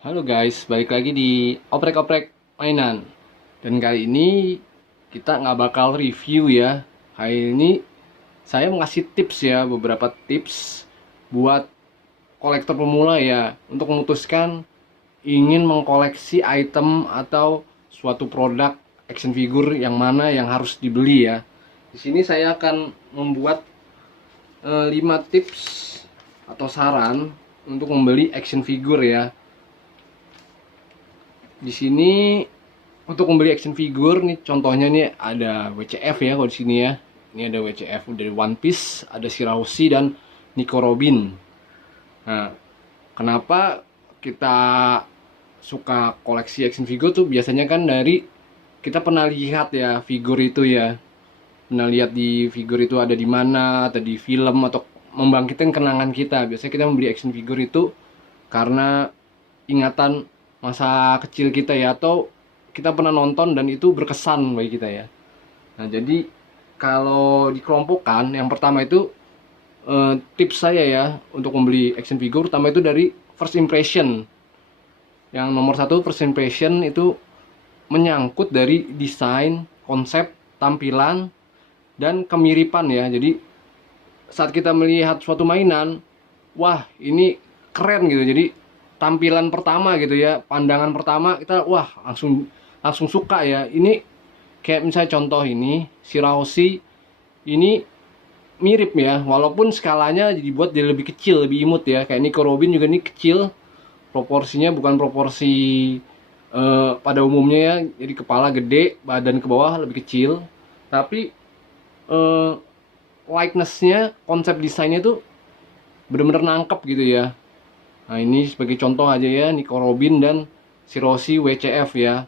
Halo guys, balik lagi di oprek-oprek mainan. Dan kali ini kita nggak bakal review ya. Kali ini saya mau ngasih tips ya, beberapa tips buat kolektor pemula ya, untuk memutuskan ingin mengkoleksi item atau suatu produk action figure yang mana yang harus dibeli ya. Di sini saya akan membuat 5 tips atau saran untuk membeli action figure ya. Di sini untuk membeli action figure nih, contohnya nih ada WCF ya kalau di sini ya. Ini ada WCF dari One Piece, ada Shirahoshi dan Nico Robin. Nah, kenapa kita suka koleksi action figure tuh biasanya kan dari kita pernah lihat ya figur itu ya. Pernah lihat di figur itu ada di mana, atau di film, atau membangkitkan kenangan kita. Biasanya kita membeli action figure itu karena ingatan masa kecil kita ya, atau kita pernah nonton dan itu berkesan bagi kita ya. Nah, jadi kalau dikelompokkan, yang pertama itu tips saya ya untuk membeli action figure, pertama itu dari first impression. Yang nomor satu, first impression itu menyangkut dari desain, konsep, tampilan, dan kemiripan ya. Jadi saat kita melihat suatu mainan, wah ini keren gitu. Jadi tampilan pertama gitu ya, pandangan pertama kita wah langsung langsung suka ya. Ini kayak misalnya contoh ini Shirahoshi, ini mirip ya, walaupun skalanya dibuat jadi lebih kecil, lebih imut ya. Kayak Nico Robin juga ini kecil, proporsinya bukan proporsi pada umumnya ya. Jadi kepala gede, badan ke bawah lebih kecil, tapi eh, likenessnya, konsep desainnya tuh bener-bener nangkep gitu ya. Nah, ini sebagai contoh aja ya, Nico Robin dan Shirahoshi WCF ya.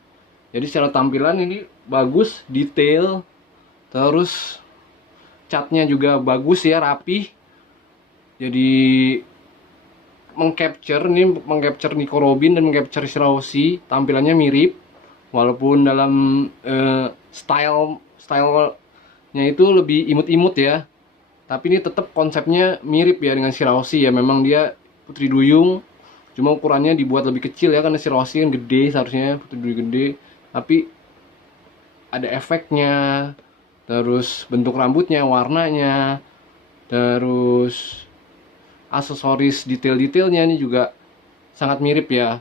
Jadi secara tampilan ini bagus, detail, terus catnya juga bagus ya, rapi. Jadi mengcapture Nico Robin dan mengcapture Shirahoshi, tampilannya mirip, walaupun dalam stylenya itu lebih imut-imut ya. Tapi ini tetap konsepnya mirip ya dengan Shirahoshi ya. Memang dia putri duyung, cuma ukurannya dibuat lebih kecil ya, karena Shirahoshi kan gede, seharusnya putri duyung gede. Tapi ada efeknya, terus bentuk rambutnya, warnanya, terus aksesoris detail-detailnya ini juga sangat mirip ya.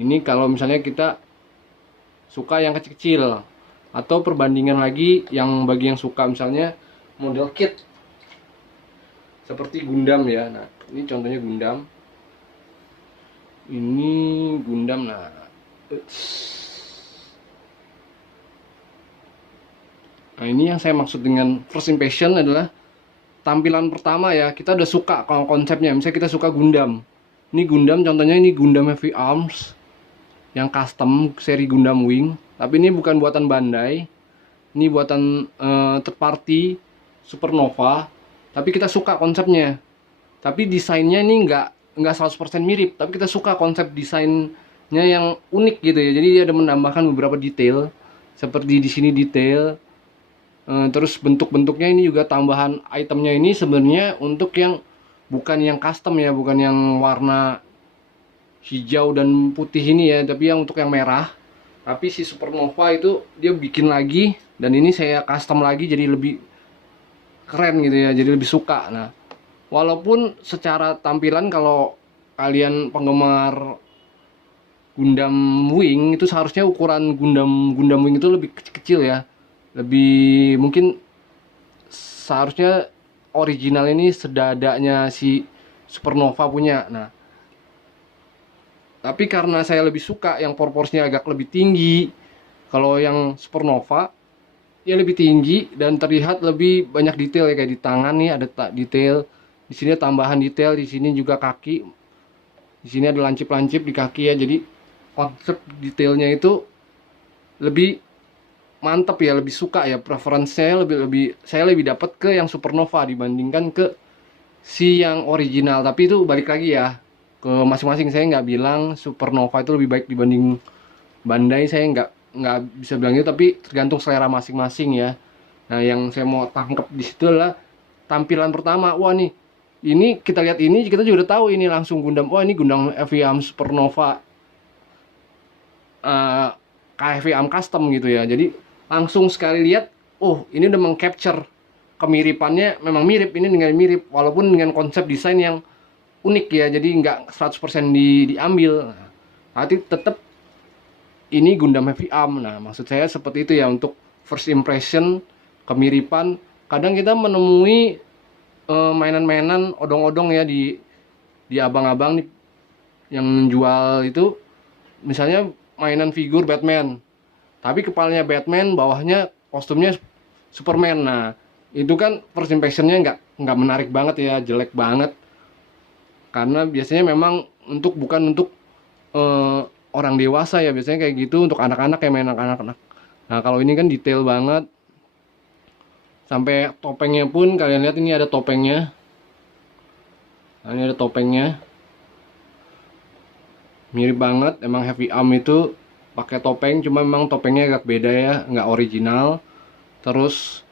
Ini kalau misalnya kita suka yang kecil-kecil, atau perbandingan lagi yang bagi yang suka misalnya model kit seperti Gundam ya. Nah, ini contohnya Gundam. Ini Gundam. Nah, ini yang saya maksud dengan first impression adalah tampilan pertama ya. Kita udah suka kalau konsepnya. Misalnya kita suka Gundam. Ini Gundam, contohnya ini Gundam Heavy Arms yang custom seri Gundam Wing. Tapi ini bukan buatan Bandai. Ini buatan third party Supernova. Tapi kita suka konsepnya. Tapi desainnya ini nggak 100% mirip. Tapi kita suka konsep desainnya yang unik gitu ya. Jadi dia ada menambahkan beberapa detail. Seperti di sini detail. Terus bentuk-bentuknya ini juga tambahan itemnya ini sebenarnya untuk yang bukan yang custom ya. Bukan yang warna hijau dan putih ini ya. Tapi yang untuk yang merah. Tapi si Supernova itu dia bikin lagi. Dan ini saya custom lagi jadi lebih keren gitu ya, jadi lebih suka. Nah, walaupun secara tampilan kalau kalian penggemar Gundam Wing, itu seharusnya ukuran Gundam Wing itu lebih kecil ya, lebih mungkin seharusnya original ini sedadanya si Supernova punya. Nah, tapi karena saya lebih suka yang proporsinya agak lebih tinggi, kalau yang Supernova ya lebih tinggi dan terlihat lebih banyak detail ya. Kayak di tangan nih ada detail, di sini tambahan detail, di sini juga kaki, di sini ada lancip-lancip di kaki ya. Jadi konsep detailnya itu lebih mantap ya, lebih suka ya. Preferensinya saya lebih dapat ke yang Supernova dibandingkan ke si yang original. Tapi itu balik lagi ya ke masing-masing. Saya nggak bilang Supernova itu lebih baik dibanding Bandai, saya nggak bisa bilang itu, tapi tergantung selera masing-masing ya. Nah, yang saya mau tangkap di situ adalah tampilan pertama. Wah nih, ini kita lihat, ini kita juga udah tahu ini langsung Gundam. Wah, ini Gundam Eviam Supernova eh, KFV Arm Custom gitu ya. Jadi langsung sekali lihat, oh ini udah mengcapture kemiripannya, memang mirip, ini dengan mirip walaupun dengan konsep desain yang unik ya. Jadi nggak 100% diambil. Tapi tetap ini Gundam Heavy Arm. Nah, maksud saya seperti itu ya, untuk first impression, kemiripan. Kadang kita menemui mainan-mainan odong-odong ya di abang-abang nih yang jual itu, misalnya mainan figur Batman, tapi kepalanya Batman, bawahnya kostumnya Superman. Nah, itu kan first impressionnya nggak menarik banget ya, jelek banget. Karena biasanya memang bukan untuk orang dewasa ya, biasanya kayak gitu untuk anak-anak, kayak main anak-anak. Nah, kalau ini kan detail banget. Sampai topengnya pun kalian lihat, ini ada topengnya. Nah, ini ada topengnya. Mirip banget, emang Heavy Arm itu pakai topeng, cuma memang topengnya agak beda ya, nggak original. Terus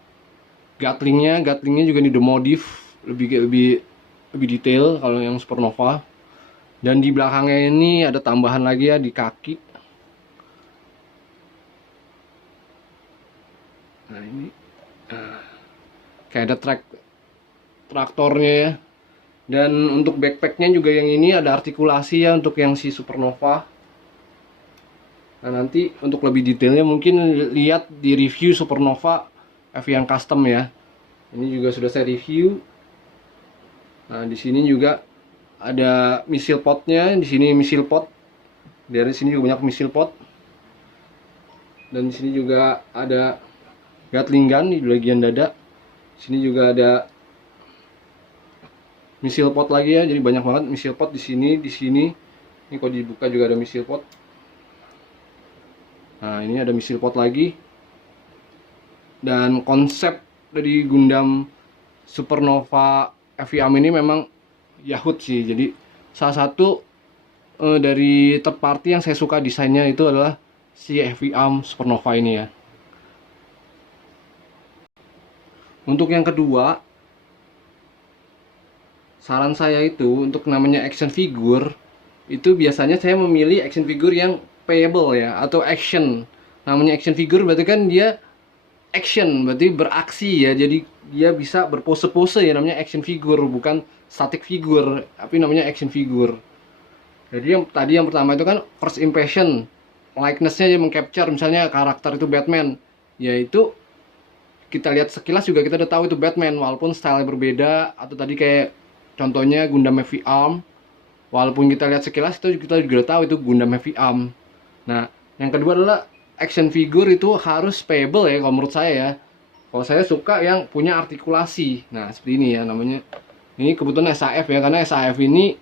Gatlingnya juga dimodif lebih detail kalau yang Supernova. Dan di belakangnya ini ada tambahan lagi ya di kaki. Nah ini kayak ada traktornya ya. Dan untuk backpacknya juga yang ini ada artikulasi ya untuk yang si Supernova. Nah nanti untuk lebih detailnya mungkin lihat di review Supernova Evian Custom ya. Ini juga sudah saya review. Nah di sini juga ada missile podnya, di sini missile pod. Dari sini juga banyak missile pod. Dan di sini juga ada Gatling gun di bagian dada. Sini juga ada missile pod lagi ya, jadi banyak banget missile pod di sini, di sini. Ini kalau dibuka juga ada missile pod. Nah, ini ada missile pod lagi. Dan konsep dari Gundam Supernova Heavy Arm ini memang Yahut sih. Jadi salah satu dari third party yang saya suka desainnya itu adalah si Heavy Arm Supernova ini ya. Untuk yang kedua, saran saya itu untuk namanya action figure, itu biasanya saya memilih action figure yang playable ya, atau action. Namanya action figure berarti kan dia action, berarti beraksi ya. Jadi dia bisa berpose-pose ya, namanya action figure, bukan static figure, tapi namanya action figure. Jadi yang pertama itu kan first impression, likeness-nya dia mengcapture, misalnya karakter itu Batman, yaitu kita lihat sekilas juga kita udah tahu itu Batman, walaupun style berbeda. Atau tadi kayak contohnya Gundam Heavy Arm, walaupun kita lihat sekilas itu kita juga udah tahu itu Gundam Heavy Arm. Nah, yang kedua adalah action figure itu harus playable ya, kalau menurut saya ya. Kalau saya suka yang punya artikulasi. Nah, seperti ini ya namanya. Ini kebetulan SAF ya, karena SAF ini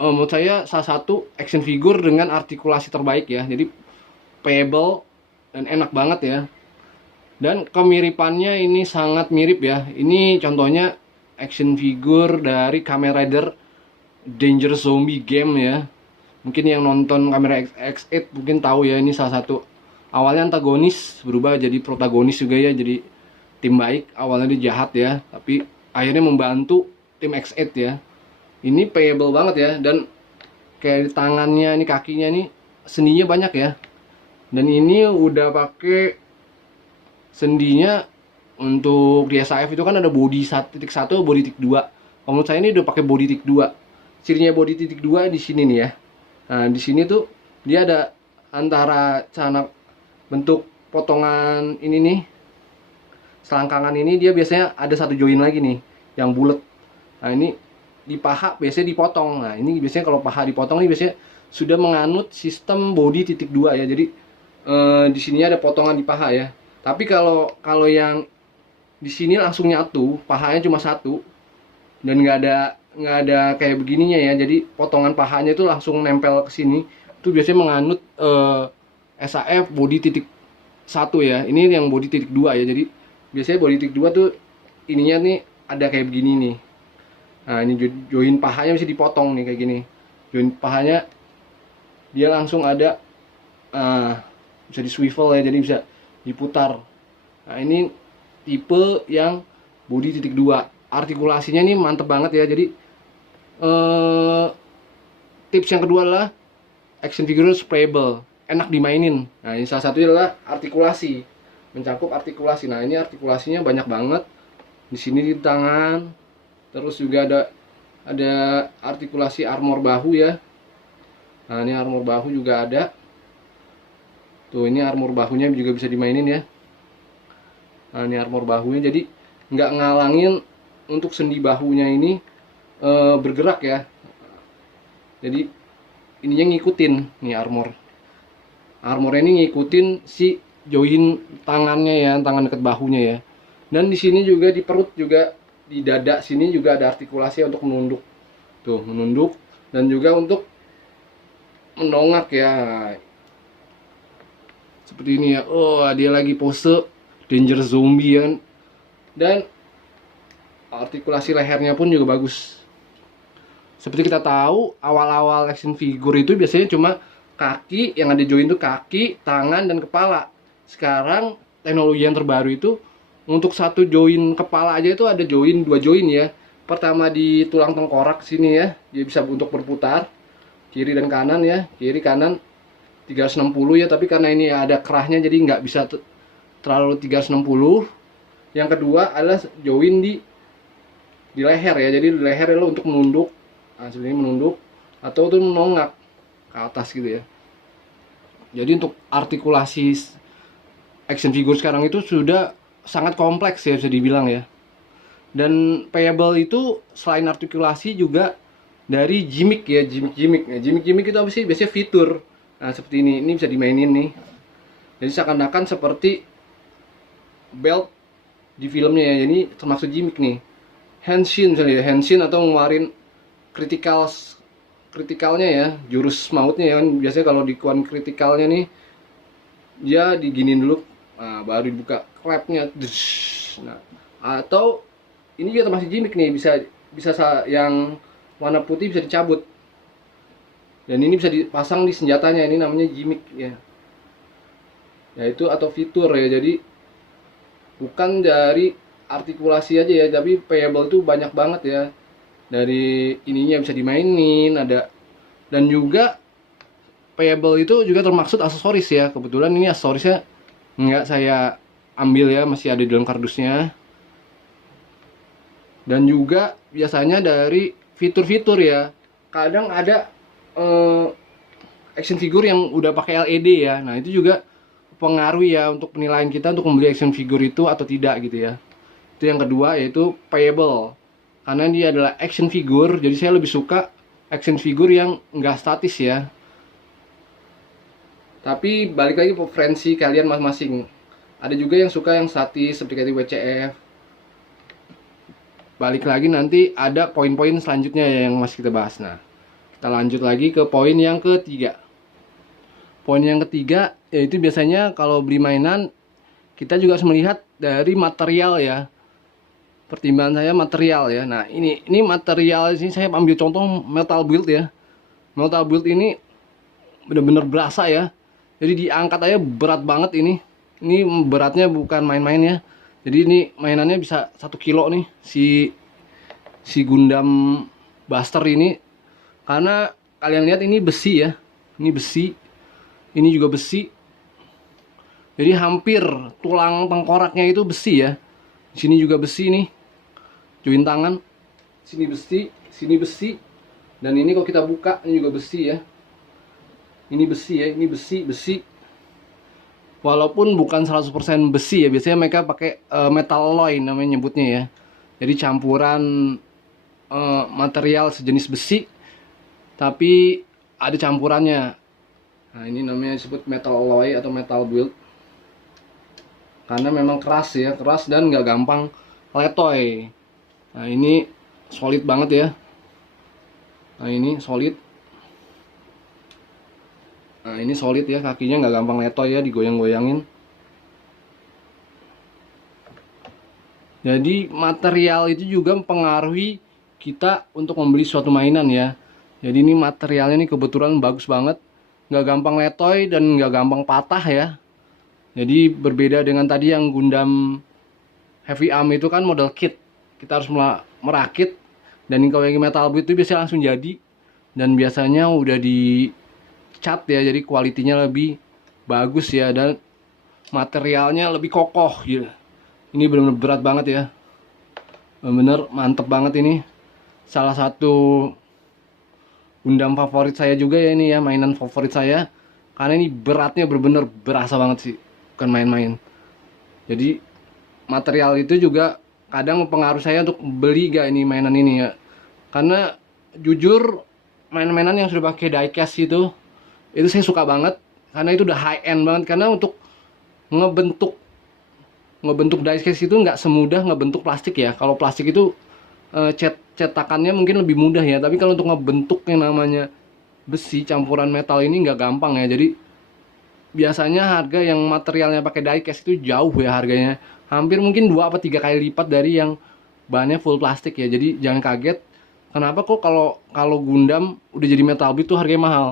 menurut saya salah satu action figure dengan artikulasi terbaik ya. Jadi playable dan enak banget ya. Dan kemiripannya ini sangat mirip ya. Ini contohnya action figure dari Kamen Rider Danger Zombie Game ya. Mungkin yang nonton Kamen X8 mungkin tahu ya, ini salah satu awalnya antagonis berubah jadi protagonis juga ya. Jadi tim baik, awalnya dia jahat ya, tapi akhirnya membantu tim X8 ya. Ini playable banget ya, dan kayak di tangannya, ini kakinya nih sendinya banyak ya. Dan ini udah pakai sendinya. Untuk di SAF itu kan ada body 1.1, body 1.2. Kalau menurut saya ini udah pakai body 1.2. Cirinya body 1.2 di sini nih ya. Nah, di sini tuh dia ada antara celana bentuk potongan ini nih, selangkangan ini dia biasanya ada satu join lagi nih yang bulat. Nah, ini di paha biasanya dipotong. Nah, ini biasanya kalau paha dipotong ini biasanya sudah menganut sistem body 1.2 ya. Jadi di sini ada potongan di paha ya. Tapi kalau yang di sini langsung nyatu, pahanya cuma satu dan nggak ada kayak begininya ya. Jadi potongan pahanya itu langsung nempel ke sini. Itu biasanya menganut SAF body 1.1 ya. Ini yang body 1.2 ya. Jadi biasanya body 1.2 tuh ininya nih ada kayak begini nih. Nah, ini join pahanya bisa dipotong nih kayak gini. Join pahanya dia langsung ada bisa di swivel ya, jadi bisa diputar. Nah, ini tipe yang body 1.2. Artikulasinya ini mantep banget ya. Jadi tips yang kedua adalah action figure playable. enak dimainin. Nah ini salah satunya adalah artikulasi, mencakup artikulasi. Nah ini artikulasinya banyak banget di sini di tangan. Terus juga ada artikulasi armor bahu ya. Nah ini armor bahu juga ada. Tuh ini armor bahunya juga bisa dimainin ya. Nah ini armor bahunya, jadi nggak ngalangin untuk sendi bahunya ini bergerak ya. Jadi ininya ngikutin nih armornya ini ngikutin si join tangannya ya, tangan dekat bahunya ya. Dan di sini juga di perut juga, di dada sini juga ada artikulasi untuk menunduk. Tuh menunduk dan juga untuk mendongak ya. Seperti ini ya. Oh dia lagi pose danger zombie ya. Dan artikulasi lehernya pun juga bagus. Seperti kita tahu, awal-awal action figure itu biasanya cuma kaki, yang ada join itu kaki, tangan, dan kepala. Sekarang teknologi yang terbaru itu untuk satu join kepala aja itu ada join, 2 join ya. Pertama di tulang tengkorak sini ya, dia bisa untuk berputar kiri dan kanan ya, kiri kanan 360 ya, tapi karena ini ada kerahnya jadi nggak bisa terlalu 360. Yang kedua adalah join di leher ya, jadi di leher lo untuk menunduk. Nah, sebenarnya menunduk atau tuh menongak ke atas gitu ya. Jadi untuk artikulasi action figure sekarang itu sudah sangat kompleks ya, bisa dibilang ya. Dan payable itu selain artikulasi juga dari gimmick ya, gimmick. Nah, gimmick itu apa sih? Biasanya fitur. Nah, seperti ini bisa dimainin nih. Jadi seakan-akan seperti belt di filmnya ya. Jadi termasuk gimmick nih. Henshin misalnya, henshin atau ngeluarin kritikalnya ya, jurus mautnya ya kan. Biasanya kalau di kuan kritikalnya nih dia diginin dulu, nah, baru dibuka clapnya. Nah, atau ini juga termasuk gimmick nih, bisa yang warna putih bisa dicabut dan ini bisa dipasang di senjatanya, ini namanya gimmick ya. Yaitu atau fitur ya, jadi bukan dari artikulasi aja ya, tapi payable itu banyak banget ya. Dari ininya bisa dimainin ada, dan juga payable itu juga termaksud aksesoris ya. Kebetulan ini aksesorisnya nggak saya ambil ya, masih ada di dalam kardusnya. Dan juga biasanya dari fitur-fitur ya, kadang ada action figure yang udah pakai LED ya. Nah itu juga pengaruh ya untuk penilaian kita untuk membeli action figure itu atau tidak gitu ya. Itu yang kedua, yaitu payable. Karena dia adalah action figure, jadi saya lebih suka action figure yang nggak statis ya. Tapi balik lagi preferensi kalian masing-masing. Ada juga yang suka yang statis seperti WCF. Balik lagi nanti ada poin-poin selanjutnya yang masih kita bahas. Nah, kita lanjut lagi ke poin yang ketiga. Poin yang ketiga yaitu biasanya kalau beli mainan kita juga harus melihat dari material ya. Pertimbangan saya material ya. Nah ini material ini saya ambil contoh metal build ya. Metal build ini benar-benar berasa ya. Jadi diangkat aja berat banget ini. Ini beratnya bukan main-main ya. Jadi ini mainannya bisa 1 kilo nih si Gundam Buster ini. Karena kalian lihat ini besi ya. Ini besi. Ini juga besi. Jadi hampir tulang tengkoraknya itu besi ya. Di sini juga besi nih. Join tangan, sini besi, dan ini kalau kita buka ini juga besi ya. Ini besi ya, ini besi. Walaupun bukan 100% besi ya, biasanya mereka pakai metal alloy namanya nyebutnya ya. Jadi campuran material sejenis besi, tapi ada campurannya. Nah ini namanya disebut metal alloy atau metal build. Karena memang keras ya, keras dan nggak gampang letoy. Nah ini solid banget ya. Nah ini solid. Nah ini solid ya, kakinya nggak gampang letoy ya, digoyang-goyangin. Jadi material itu juga mempengaruhi kita untuk membeli suatu mainan ya. Jadi ini materialnya ini kebetulan bagus banget, nggak gampang letoy dan nggak gampang patah ya. Jadi berbeda dengan tadi yang Gundam Heavy Arm itu kan model kit, kita harus merakit. Dan kalau yang metal build itu biasanya langsung jadi, dan biasanya udah cat ya, jadi kualitinya lebih bagus ya, dan materialnya lebih kokoh gitu. Ini benar-benar berat banget ya, bener mantep banget ini. Salah satu Gundam favorit saya juga ya ini ya, mainan favorit saya, karena ini beratnya bener-bener berasa banget sih, bukan main-main. Jadi material itu juga kadang mempengaruhi saya untuk beli gak ini mainan ini ya, karena jujur mainan-mainan yang sudah pakai diecast itu saya suka banget, karena itu udah high end banget. Karena untuk ngebentuk ngebentuk diecast itu nggak semudah ngebentuk plastik ya. Kalau plastik itu cetakannya mungkin lebih mudah ya, tapi kalau untuk ngebentuk yang namanya besi campuran metal ini nggak gampang ya. Jadi biasanya harga yang materialnya pakai diecast itu jauh ya harganya, hampir mungkin 2 apa 3 kali lipat dari yang bahannya full plastik ya. Jadi jangan kaget kenapa kok kalau Gundam udah jadi metal bead tuh harganya mahal.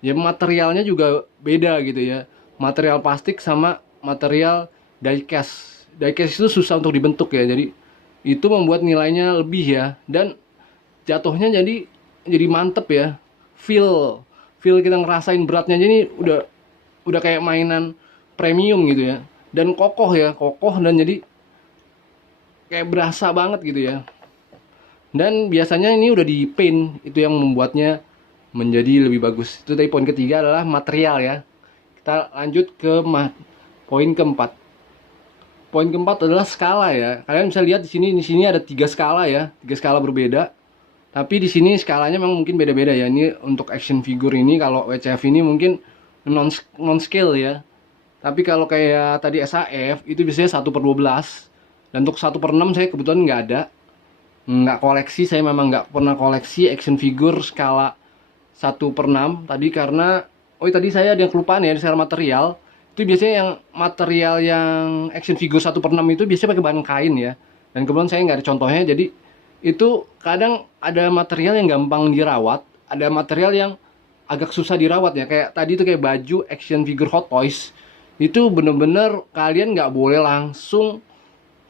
Ya materialnya juga beda gitu ya. Material plastik sama material diecast. Diecast itu susah untuk dibentuk ya. Jadi itu membuat nilainya lebih ya, dan jatuhnya jadi mantep ya. Feel kita ngerasain beratnya, jadi udah kayak mainan premium gitu ya. Dan kokoh ya, kokoh, dan jadi kayak berasa banget gitu ya. Dan biasanya ini udah di paint, itu yang membuatnya menjadi lebih bagus. Itu tadi poin ketiga adalah material ya. Kita lanjut ke poin keempat. Poin keempat adalah skala ya. Kalian bisa lihat di sini ada 3 skala ya, 3 skala berbeda. Tapi di sini skalanya memang mungkin beda-beda ya. Ini untuk action figure ini, kalau WCF ini mungkin non scale ya. Tapi kalau kayak tadi SAF itu biasanya 1/12. Dan untuk 1/6 saya kebetulan nggak ada. Nggak koleksi, saya memang nggak pernah koleksi action figure skala 1/6 tadi, karena tadi saya ada yang kelupaan ya, secara material. Itu biasanya yang material yang action figure 1/6 itu biasanya pakai bahan kain ya. Dan kebetulan saya nggak ada contohnya, jadi itu kadang ada material yang gampang dirawat, ada material yang agak susah dirawat ya. Kayak tadi itu kayak baju action figure Hot Toys, itu bener-bener kalian nggak boleh langsung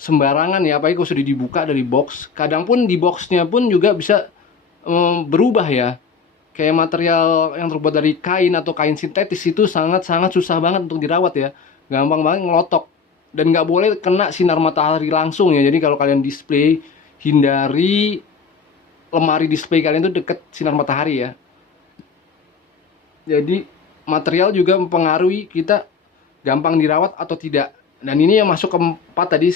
sembarangan ya, apalagi kalau sudah dibuka dari box. Kadang pun di boxnya pun juga bisa berubah ya. Kayak material yang terbuat dari kain atau kain sintetis itu sangat-sangat susah banget untuk dirawat ya, gampang banget ngelotok. Dan nggak boleh kena sinar matahari langsung ya. Jadi kalau kalian display, hindari lemari display kalian itu deket sinar matahari ya. Jadi material juga mempengaruhi kita gampang dirawat atau tidak. Dan ini yang masuk keempat tadi,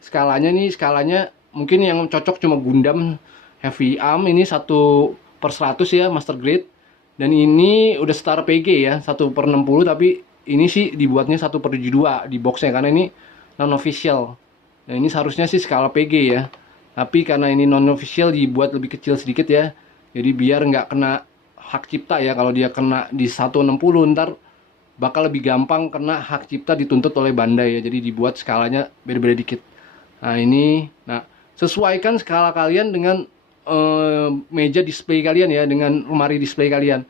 skalanya nih, skalanya mungkin yang cocok cuma Gundam Heavy Arm ini 1/100 ya, master grade. Dan ini udah setara PG ya, 1/60, tapi ini sih dibuatnya 1/72 di boxnya karena ini non official. Nah ini seharusnya sih skala PG ya, tapi karena ini non official dibuat lebih kecil sedikit ya. Jadi biar nggak kena hak cipta ya. Kalau dia kena di 1/60 ntar bakal lebih gampang kena hak cipta, dituntut oleh Bandai ya. Jadi dibuat skalanya beda-beda dikit. Nah ini, sesuaikan skala kalian dengan meja display kalian ya, dengan lemari display kalian.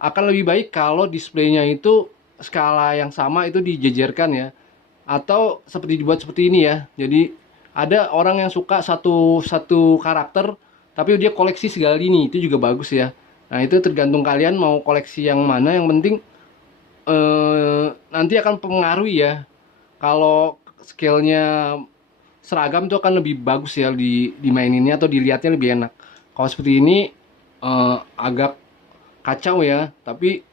Akan lebih baik kalau displaynya itu skala yang sama itu dijejerkan ya, atau seperti dibuat seperti ini ya. Jadi ada orang yang suka satu karakter tapi dia koleksi segala lini, itu juga bagus ya. Nah itu tergantung kalian mau koleksi yang mana. Yang penting nanti akan mempengaruhi ya. Kalau scale-nya seragam itu akan lebih bagus ya dimaininnya atau dilihatnya lebih enak. Kalau seperti ini agak kacau ya. Tapi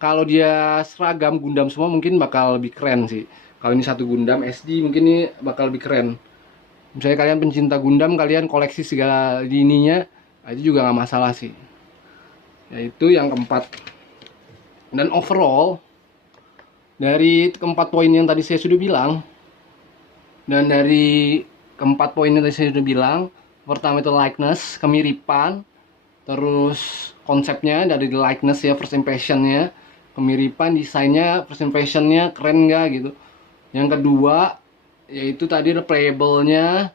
kalau dia seragam Gundam semua mungkin bakal lebih keren sih. Kalau ini satu Gundam SD mungkin ini bakal lebih keren. Misalnya kalian pencinta Gundam, kalian koleksi segala lininya, itu juga nggak masalah sih. Yaitu yang keempat. Dan overall dari keempat poin yang tadi saya sudah bilang, dan dari keempat poin yang tadi saya sudah bilang, pertama itu likeness, kemiripan, terus konsepnya dari the likeness ya, first impressionnya, kemiripan, desainnya, first impressionnya keren nggak gitu. Yang kedua yaitu tadi playable-nya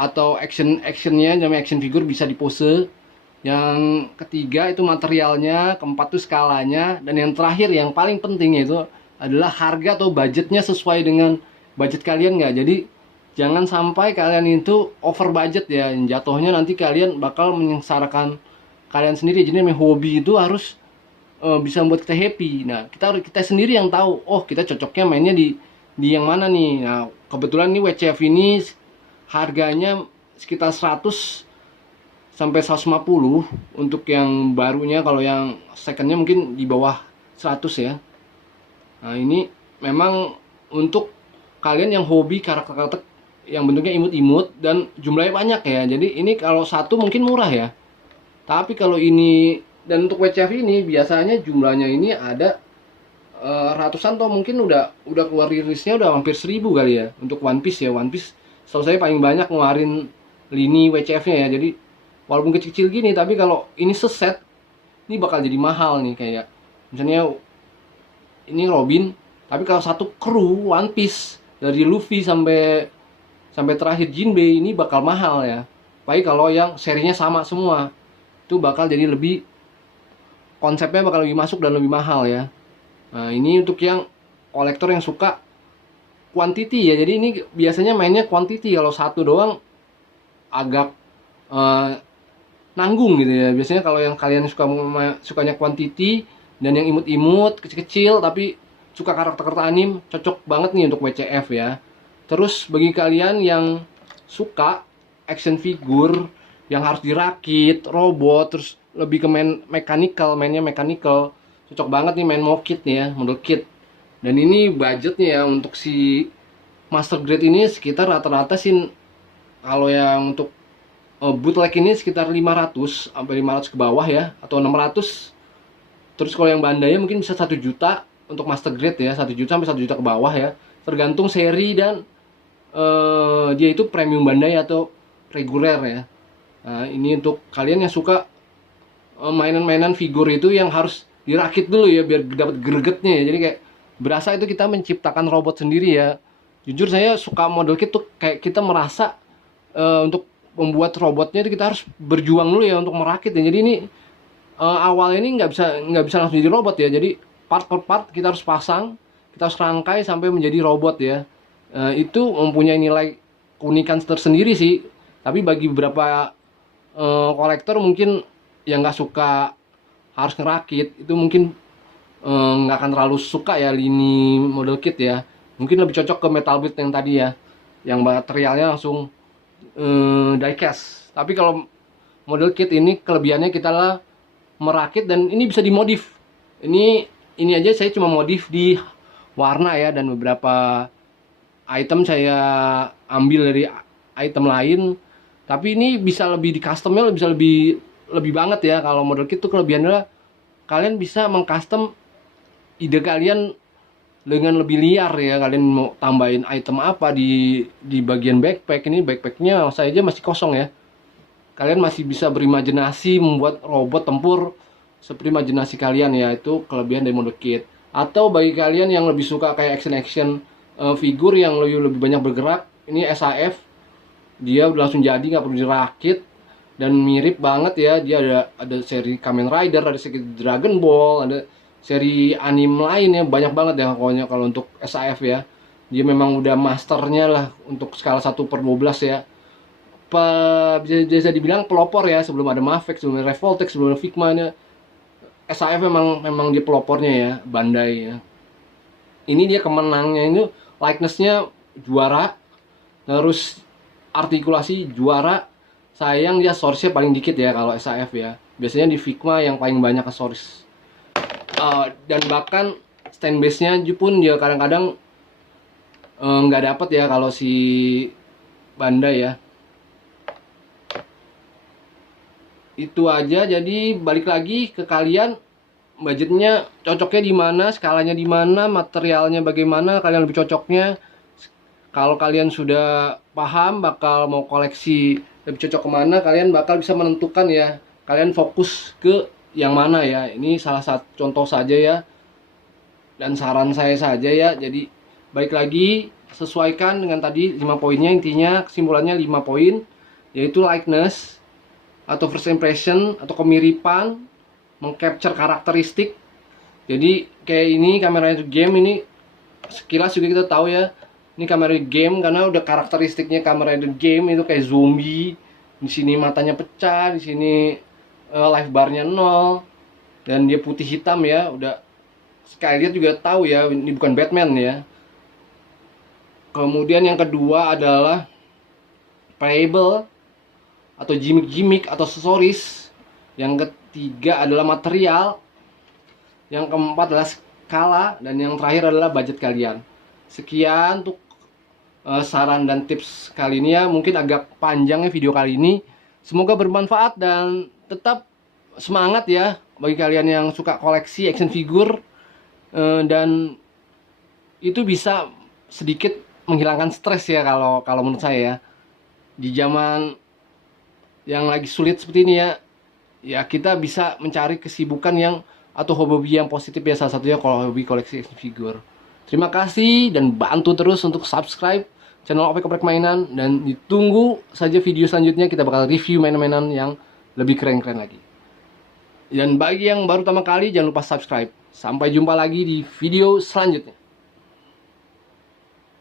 atau actionnya, namanya action figure bisa dipose. Yang ketiga itu materialnya, keempat itu skalanya, dan yang terakhir yang paling penting itu adalah harga atau budgetnya sesuai dengan budget kalian nggak. Jadi jangan sampai kalian itu over budget ya, jatuhnya nanti kalian bakal menyengsarakan kalian sendiri. Jadi hobi itu harus bisa membuat kita happy. Nah, kita sendiri yang tahu, oh kita cocoknya mainnya di yang mana nih. Nah, kebetulan nih WCF ini harganya sekitar 100 sampai 150 untuk yang barunya. Kalau yang secondnya mungkin di bawah 100 ya. Nah, ini memang untuk kalian yang hobi karakter-karakter yang bentuknya imut-imut dan jumlahnya banyak ya. Jadi ini kalau satu mungkin murah ya. Tapi kalau ini, dan untuk WCF ini biasanya jumlahnya ini ada ratusan, atau mungkin udah keluar rilisnya udah hampir 1000 kali ya untuk One Piece ya. One Piece setahu saya paling banyak ngeluarin lini WCF-nya ya. Jadi walaupun kecil-kecil gini, tapi kalau ini seset ini bakal jadi mahal nih. Kayak misalnya ini Robin, tapi kalau satu kru One Piece dari Luffy sampai terakhir Jinbei ini bakal mahal ya. Baik kalau yang serinya sama semua, itu bakal jadi lebih, konsepnya bakal lebih masuk dan lebih mahal ya. Nah, ini untuk yang kolektor yang suka quantity ya. Jadi ini biasanya mainnya quantity. Kalau satu doang agak nanggung gitu ya. Biasanya kalau yang kalian sukanya quantity dan yang imut-imut, kecil-kecil tapi suka karakter-karakter anim, cocok banget nih untuk WCF ya. Terus bagi kalian yang suka action figure yang harus dirakit, robot, terus lebih ke mainnya mechanical, cocok banget nih main Mo-Kit nih ya, model kit. Dan ini budgetnya ya untuk si Master Grade ini sekitar rata-rata sih, kalau yang untuk bootleg ini sekitar 500 sampai 500 ke bawah ya, atau 600. Terus kalau yang Bandai mungkin bisa 1 juta untuk Master Grade ya, 1 juta sampai 1 juta ke bawah ya, tergantung seri dan dia itu premium Bandai atau reguler ya. Nah, ini untuk kalian yang suka mainan-mainan figur itu yang harus dirakit dulu ya biar dapat gregetnya ya. Jadi kayak berasa itu kita menciptakan robot sendiri ya. Jujur saya suka model kit tuh, kayak kita merasa untuk membuat robotnya itu kita harus berjuang dulu ya untuk merakit ya. Jadi ini awalnya ini nggak bisa langsung jadi robot ya. Jadi part per part kita harus pasang, kita harus rangkai sampai menjadi robot ya. Itu mempunyai nilai keunikan tersendiri sih. Tapi bagi beberapa kolektor mungkin yang nggak suka harus ngerakit, itu mungkin nggak akan terlalu suka ya lini model kit ya. Mungkin lebih cocok ke metal build yang tadi ya, yang materialnya langsung diecast. Tapi kalau model kit ini kelebihannya kita lah merakit, dan ini bisa dimodif. Ini aja saya cuma modif di warna ya, dan beberapa item saya ambil dari item lain. Tapi ini bisa lebih di customnya, bisa lebih banget ya. Kalau model kit tuh kelebihannya kalian bisa mengcustom ide kalian dengan lebih liar ya. Kalian mau tambahin item apa di bagian backpack. Ini backpacknya saya aja masih kosong ya. Kalian masih bisa berimajinasi membuat robot tempur seperimajinasi kalian ya. Itu kelebihan dari model kit. Atau bagi kalian yang lebih suka kayak action figur yang lebih banyak bergerak, ini SAF. Dia udah langsung jadi, nggak perlu dirakit, dan mirip banget ya. Dia ada seri Kamen Rider, ada seri Dragon Ball, ada seri anime lain ya, banyak banget ya pokoknya kalau untuk SAF ya. Dia memang udah masternya lah untuk skala 1/12 ya. Bisa dibilang pelopor ya, sebelum ada Mavek, sebelum ada Revoltech, sebelum ada Figma nya. SAF memang dia pelopornya ya, Bandai ya. Ini dia kemenangnya itu likenessnya juara, terus artikulasi juara. Sayang dia source-nya paling dikit ya kalau SAF ya. Biasanya di Figma yang paling banyak source. Dan bahkan stand base-nya pun dia kadang-kadang nggak dapet ya kalau si Bandai ya. Itu aja. Jadi balik lagi ke kalian, budgetnya cocoknya di mana, skalanya di mana, materialnya bagaimana, kalian lebih cocoknya. Kalau kalian sudah paham bakal mau koleksi lebih cocok kemana, kalian bakal bisa menentukan ya. Kalian fokus ke yang mana ya. Ini salah satu contoh saja ya, dan saran saya saja ya. Jadi balik lagi, sesuaikan dengan tadi 5 poinnya. Intinya kesimpulannya 5 poin, yaitu likeness atau first impression atau kemiripan, mengcapture karakteristik. Jadi kayak ini kamera game ini sekilas juga kita tahu ya, ini kamera game karena udah karakteristiknya kamera game itu kayak zombie. Di sini matanya pecah, di sini life barnya 0. dan dia putih hitam ya, udah sekali lihat juga tahu ya ini bukan Batman ya. Kemudian yang kedua adalah playable atau gimmick-gimmick atau aksesoris. Yang ketiga adalah material. Yang keempat adalah skala, dan yang terakhir adalah budget kalian. Sekian untuk saran dan tips kali ini ya. Mungkin agak panjang ya video kali ini. Semoga bermanfaat dan tetap semangat ya bagi kalian yang suka koleksi action figure, dan itu bisa sedikit menghilangkan stres ya kalau menurut saya ya. Di zaman yang lagi sulit seperti ini ya kita bisa mencari kesibukan yang atau hobi yang positif ya, salah satunya kalau hobi koleksi action figure. Terima kasih dan bantu terus untuk subscribe channel Opek Oprek Mainan, dan ditunggu saja video selanjutnya, kita bakal review mainan-mainan yang lebih keren-keren lagi. Dan bagi yang baru pertama kali jangan lupa subscribe. Sampai jumpa lagi di video selanjutnya.